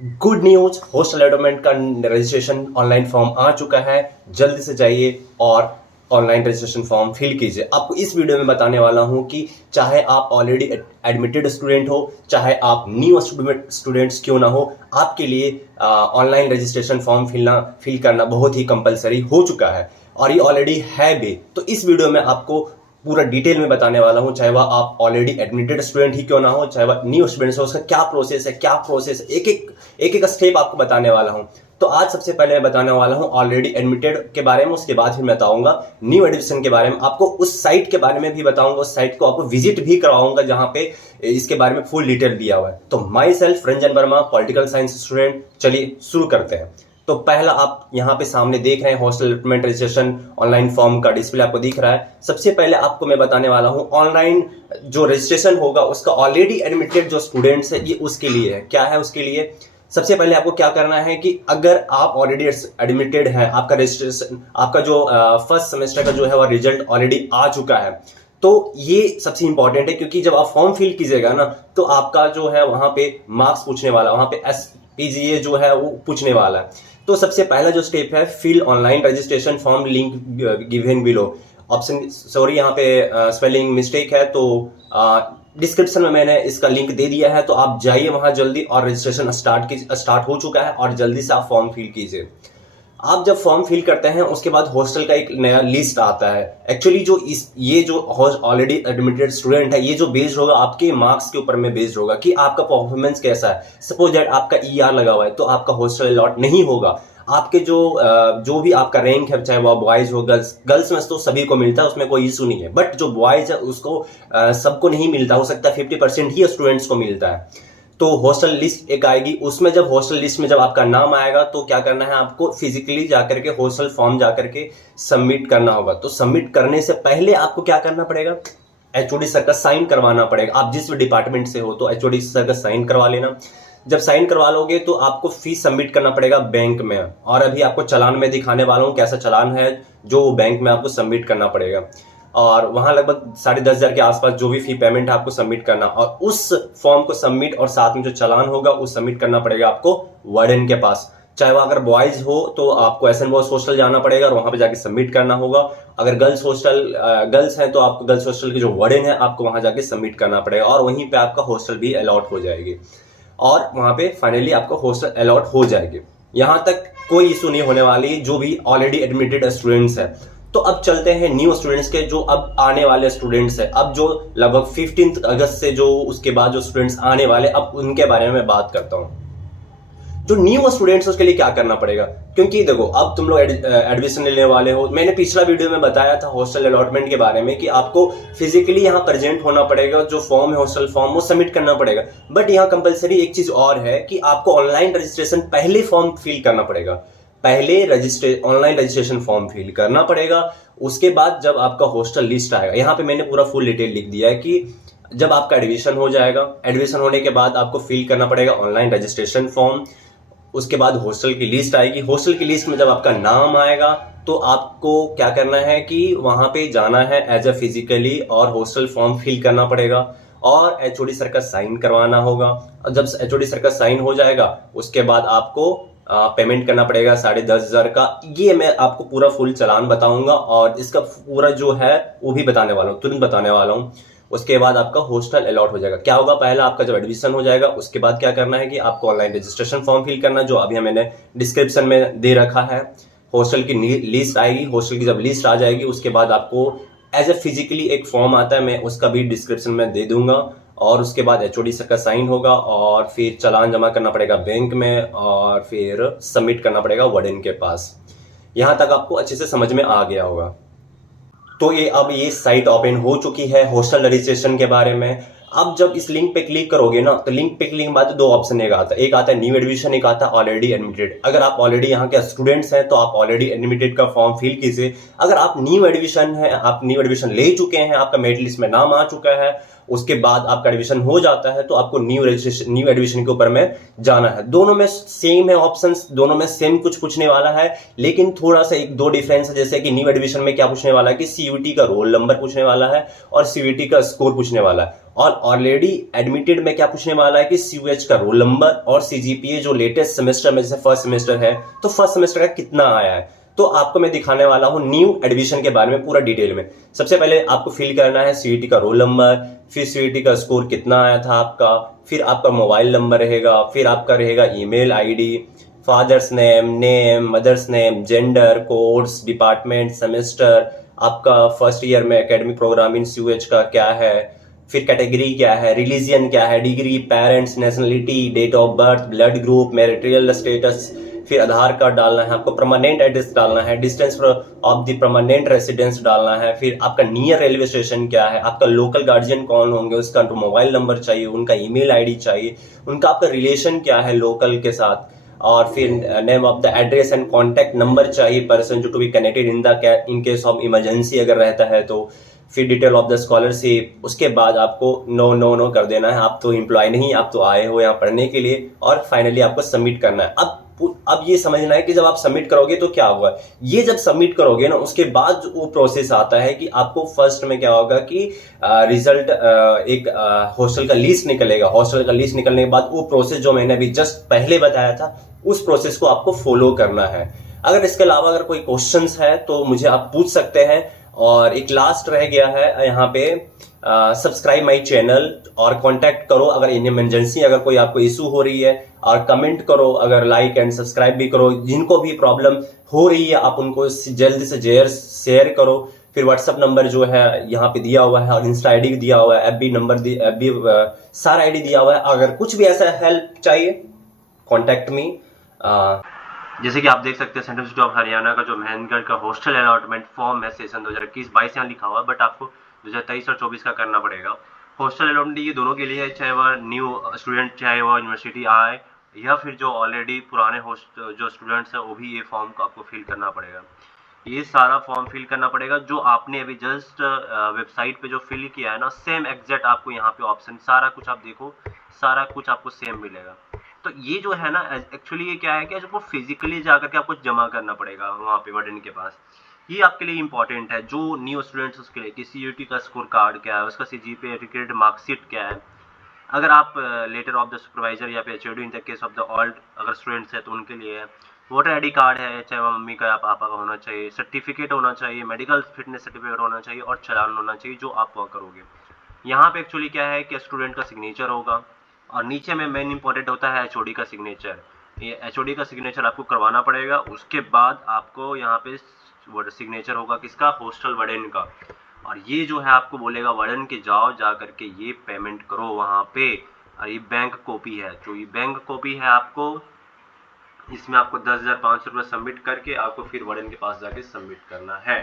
Good news, hostel allotment का registration online form आ चुका है। जल्दी से जाइए और ऑनलाइन रजिस्ट्रेशन फॉर्म फिल कीजिए। आपको इस वीडियो में बताने वाला हूं कि चाहे आप ऑलरेडी एडमिटेड स्टूडेंट हो, चाहे आप न्यू स्टूडेंट्स क्यों ना हो, आपके लिए ऑनलाइन रजिस्ट्रेशन फॉर्म फिल करना बहुत ही कंपलसरी हो चुका है और ये ऑलरेडी है भी। तो इस वीडियो में आपको पूरा डिटेल में बताने वाला हूं, चाहे वह आप ऑलरेडी एडमिटेड स्टूडेंट ही क्यों ना हो, चाहे वह न्यू स्टूडेंट्स हो, उसका क्या प्रोसेस है, एक एक स्टेप आपको बताने वाला हूं। तो आज सबसे पहले मैं बताने वाला हूं ऑलरेडी एडमिटेड के बारे में, उसके बाद फिर मैं बताऊंगा न्यू एडमिशन के बारे में। आपको उस साइट के बारे में भी बताऊंगा, उस साइट को आपको विजिट भी करवाऊंगा जहां पे इसके बारे में फुल डिटेल दिया हुआ है। तो my self Ranjan Verma, political science student. चलिए शुरू करते हैं। तो पहला आप यहाँ पे सामने देख रहे हैं hostel allotment registration online form का डिस्प्ले आपको दिख रहा है। सबसे पहले आपको मैं बताने वाला हूँ ऑनलाइन जो रजिस्ट्रेशन होगा उसका ऑलरेडी एडमिटेड जो स्टूडेंट्स है ये उसके लिए है। क्या है उसके लिए? सबसे पहले आपको क्या करना है कि अगर आप ऑलरेडी एडमिटेड हैं, आपका रजिस्ट्रेशन, आपका जो फर्स्ट सेमेस्टर का जो है वह रिजल्ट ऑलरेडी आ चुका है, तो ये सबसे इंपॉर्टेंट है। क्योंकि जब आप फॉर्म फिल कीजिएगा ना तो आपका जो है वहां पे मार्क्स पूछने वाला, वहां पे SPGA जो है वो पूछने वाला है। तो सबसे पहला जो स्टेप है, fill online registration form, link given below. Option sorry यहाँ पे स्पेलिंग मिस्टेक है, तो डिस्क्रिप्शन में मैंने इसका लिंक दे दिया है, तो आप जाइए वहां जल्दी और रजिस्ट्रेशन स्टार्ट हो चुका है और जल्दी से आप फॉर्म फिल कीजिए। आप जब फॉर्म फिल करते हैं उसके बाद हॉस्टल का एक नया लिस्ट आता है। एक्चुअली ये जो ऑलरेडी एडमिटेड स्टूडेंट है, ये जो बेस्ड होगा आपके मार्क्स के ऊपर में बेस्ड होगा कि आपका परफॉर्मेंस कैसा है। सपोज दैट आपका ER लगा हुआ है तो आपका हॉस्टल अलॉट नहीं होगा। आपके जो भी आपका रैंक है, चाहे वो बॉयज हो गर्ल्स में तो सभी को मिलता है, उसमें कोई इशू नहीं है। बट जो बॉयज है उसको सबको नहीं मिलता, हो सकता है 50% ही स्टूडेंट्स को मिलता है। तो हॉस्टल लिस्ट एक आएगी, उसमें जब हॉस्टल लिस्ट में जब आपका नाम आएगा तो क्या करना है, आपको फिजिकली जाकर के हॉस्टल फॉर्म जाकर के सबमिट करना होगा। तो सबमिट करने से पहले आपको क्या करना पड़ेगा, HOD सर का साइन करवाना पड़ेगा। आप जिस भी डिपार्टमेंट से हो तो HOD सर का साइन करवा लेना। जब साइन करवा लोगे तो आपको फीस सबमिट करना पड़ेगा बैंक में, और अभी आपको चालान में दिखाने वाला हूँ कैसा चालान है जो बैंक में आपको सबमिट करना पड़ेगा। और वहां लगभग 10,500 के आसपास जो भी फी पेमेंट है आपको सबमिट करना, और उस फॉर्म को सबमिट और साथ में जो चालान होगा वो सबमिट करना पड़ेगा आपको वार्डन के पास। चाहे वो अगर बॉयज हो तो आपको SN बॉयज हॉस्टल जाना पड़ेगा और वहां पे जाके सबमिट करना होगा। अगर गर्ल्स हैं तो आपको गर्ल्स हॉस्टल की जो वार्डन है आपको वहां जाके सबमिट करना पड़ेगा, और वहीं पे आपका हॉस्टल भी अलॉट हो जाएगी और वहां पे फाइनली आपको हॉस्टल अलॉट हो जाएगी। यहां तक कोई इशू नहीं होने वाली जो भी ऑलरेडी एडमिटेड स्टूडेंट्स है। तो अब चलते हैं न्यू स्टूडेंट्स के, जो अब आने वाले स्टूडेंट्स हैं। अब जो लगभग 15 अगस्त से जो उसके बाद जो स्टूडेंट्स आने वाले, अब उनके बारे में बात करता हूं। जो न्यू स्टूडेंट्स उसके लिए क्या करना पड़ेगा, क्योंकि देखो अब तुम लोग एडमिशन लेने वाले हो। मैंने पिछला वीडियो में बताया था हॉस्टल अलॉटमेंट के बारे में कि आपको फिजिकली यहाँ प्रेजेंट होना पड़ेगा, जो फॉर्म है हॉस्टल फॉर्म वो सबमिट करना पड़ेगा। बट यहाँ कंपलसरी एक चीज और है कि आपको ऑनलाइन रजिस्ट्रेशन पहले फॉर्म फिल करना पड़ेगा, पहले ऑनलाइन रजिस्ट्रेशन फॉर्म फिल करना पड़ेगा। उसके बाद जब आपका हॉस्टल लिस्ट आएगा, यहाँ पे मैंने पूरा फुल डिटेल लिख दिया है कि जब आपका एडमिशन हो जाएगा, एडमिशन होने के बाद आपको फिल करना पड़ेगा ऑनलाइन रजिस्ट्रेशन फॉर्म। उसके बाद हॉस्टल की लिस्ट आएगी, हॉस्टल की लिस्ट में जब आपका नाम आएगा तो आपको क्या करना है कि वहां पे जाना है एज ए फिजिकली और हॉस्टल फॉर्म फिल करना पड़ेगा और HOD सर का साइन करवाना होगा। जब HOD सर का साइन हो जाएगा उसके बाद आपको पेमेंट करना पड़ेगा 10,500 का। ये मैं आपको पूरा फुल चालान बताऊंगा और इसका पूरा जो है वो भी बताने वाला हूँ, तुरंत बताने वाला हूँ। उसके बाद आपका हॉस्टल अलॉट हो जाएगा। क्या होगा, पहला आपका जब एडमिशन हो जाएगा उसके बाद क्या करना है कि आपको ऑनलाइन रजिस्ट्रेशन फॉर्म फिल करना, जो अभी मैंने डिस्क्रिप्शन में दे रखा है। हॉस्टल की लिस्ट आएगी, हॉस्टल की जब लिस्ट आ जाएगी उसके बाद आपको एज ए फिजिकली एक फॉर्म आता है, मैं उसका भी डिस्क्रिप्शन में दे दूंगा। और उसके बाद HOD सर का साइन होगा और फिर चालान जमा करना पड़ेगा बैंक में और फिर सबमिट करना पड़ेगा वार्डन के पास। यहां तक आपको अच्छे से समझ में आ गया होगा। तो अब ये साइट ओपन हो चुकी है हॉस्टल रजिस्ट्रेशन के बारे में। अब जब इस लिंक पे क्लिक करोगे ना तो लिंक पे क्लिक बाद दो ऑप्शन एक आता है न्यू एडमिशन, एक आता है ऑलरेडी एडमिटेड। अगर आप ऑलरेडी यहाँ के स्टूडेंट्स हैं तो आप ऑलरेडी एडमिटेड का फॉर्म फिल कीजिए। अगर आप न्यू एडमिशन है, आप न्यू एडमिशन ले चुके हैं, आपका मेरिट लिस्ट में नाम आ चुका है, उसके बाद आपका एडमिशन हो जाता है तो आपको न्यू एडमिशन के ऊपर में जाना है। दोनों में सेम है ऑप्शंस, दोनों में सेम कुछ पूछने वाला है, लेकिन थोड़ा सा एक दो डिफरेंस है। जैसे कि न्यू एडमिशन में क्या पूछने वाला है कि CUET का रोल नंबर पूछने वाला है और CUET का स्कोर पूछने वाला है। और ऑलरेडी एडमिटेड में क्या पूछने वाला है कि CUH का रोल नंबर और CGPA जो लेटेस्ट सेमेस्टर में, जैसे फर्स्ट सेमेस्टर है तो फर्स्ट सेमेस्टर का कितना आया है। तो आपको मैं दिखाने वाला हूं न्यू एडमिशन के बारे में पूरा डिटेल में। सबसे पहले आपको फिल करना है CET का रोल नंबर, फिर CET का स्कोर कितना आया था आपका, फिर आपका मोबाइल नंबर रहेगा, फिर आपका रहेगा email ID, father's name, mother's name, gender, course, department, semester, आपका फर्स्ट ईयर में एकेडमिक प्रोग्राम इन CUH का क्या है, फिर कैटेगरी क्या है, रिलीजियन क्या है, degree, parents, nationality, date of birth, blood group, marital status, फिर आधार कार्ड डालना है आपको, परमानेंट एड्रेस डालना है, distance of the permanent residence डालना है, फिर आपका नियर रेलवे स्टेशन क्या है, आपका लोकल गार्जियन कौन होंगे, उसका मोबाइल नंबर चाहिए, उनका ईमेल आईडी चाहिए, उनका आपका रिलेशन क्या है लोकल के साथ, और फिर name of the address and contact number चाहिए पर्सन जो to be connected in case of emergency अगर रहता है तो, फिर डिटेल ऑफ द स्कॉलरशिप। उसके बाद आपको नो कर देना है, आप तो एम्प्लॉय नहीं, आप तो आए हो यहाँ पढ़ने के लिए, और फाइनली आपको सबमिट करना है। अब ये समझना है कि जब आप सबमिट करोगे तो क्या होगा। ये जब सबमिट करोगे ना उसके बाद वो प्रोसेस आता है कि आपको फर्स्ट में क्या होगा कि रिजल्ट एक हॉस्टल का लिस्ट निकलेगा। हॉस्टल का लिस्ट निकलने के बाद वो प्रोसेस जो मैंने अभी जस्ट पहले बताया था उस प्रोसेस को आपको फॉलो करना है। अगर इसके अलावा अगर कोई क्वेश्चंस है तो मुझे आप पूछ सकते हैं। और एक लास्ट रह गया है यहाँ पे, सब्सक्राइब माई चैनल और कांटेक्ट करो अगर इन इमरजेंसी अगर कोई आपको इशू हो रही है, और कमेंट करो, अगर लाइक एंड सब्सक्राइब भी करो। जिनको भी प्रॉब्लम हो रही है आप उनको जल्द से जल्द शेयर करो। फिर व्हाट्सअप नंबर जो है यहाँ पे दिया हुआ है, और इंस्टा आईडी दिया हुआ है, FB नंबर FB सारा आईडी दिया हुआ है। अगर कुछ भी ऐसा हेल्प चाहिए कॉन्टेक्ट मी। जैसे कि आप देख सकते हैं सेंट्रल इंस्टीट्यूट ऑफ हरियाणा का जो महेंद्रगढ़ का हॉस्टल अलॉटमेंट फॉर्म है सेशन 2021-22 यहाँ लिखा हुआ है, बट आपको 2023 और 24 का करना पड़ेगा। हॉस्टल अलॉटमेंट ये दोनों के लिए है, चाहे वह न्यू स्टूडेंट, चाहे वह यूनिवर्सिटी आए, या फिर जो ऑलरेडी पुराने होस्ट जो स्टूडेंट्स हैं वो भी ये फॉर्म को आपको फिल करना पड़ेगा। ये सारा फॉर्म फिल करना पड़ेगा जो आपने अभी जस्ट वेबसाइट पे जो फिल किया है ना, सेम एग्जैक्ट आपको यहाँ पे ऑप्शन सारा कुछ आप देखो, सारा कुछ आपको सेम मिलेगा। तो ये जो है ना एक्चुअली ये क्या है कि आपको फिजिकली जाकर के आपको जमा करना पड़ेगा वहाँ पे वार्डन के पास। ये आपके लिए इंपॉर्टेंट है जो न्यू स्टूडेंट्स उसके लिए कि CUT का स्कोर कार्ड क्या है, उसका CGPA एटिकेट मार्कशीट क्या है। अगर आप लेटर ऑफ द सुपरवाइजर या फिर HOD in the case of the old अगर स्टूडेंट्स है तो उनके लिए है। वोटर ID कार्ड है, चाहे वह मम्मी का या पापा का होना चाहिए, सर्टिफिकेट होना चाहिए, मेडिकल फिटनेस सर्टिफिकेट होना चाहिए, और चालान होना चाहिए जो आप वहाँ करोगे। यहाँ पे एक्चुअली क्या है कि स्टूडेंट का सिग्नेचर होगा, और नीचे में मेन इंपॉर्टेंट होता है HOD का सिग्नेचर। ये HOD का सिग्नेचर आपको करवाना पड़ेगा। उसके बाद आपको यहाँ पे सिग्नेचर होगा किसका, हॉस्टल वार्डन का। और ये जो है आपको बोलेगा वार्डन के जाओ जा करके ये पेमेंट करो वहाँ पे। और ये बैंक कॉपी है, तो ये बैंक कॉपी है आपको, इसमें आपको 10,500 रुपये सबमिट करके आपको फिर वार्डन के पास जाके सबमिट करना है।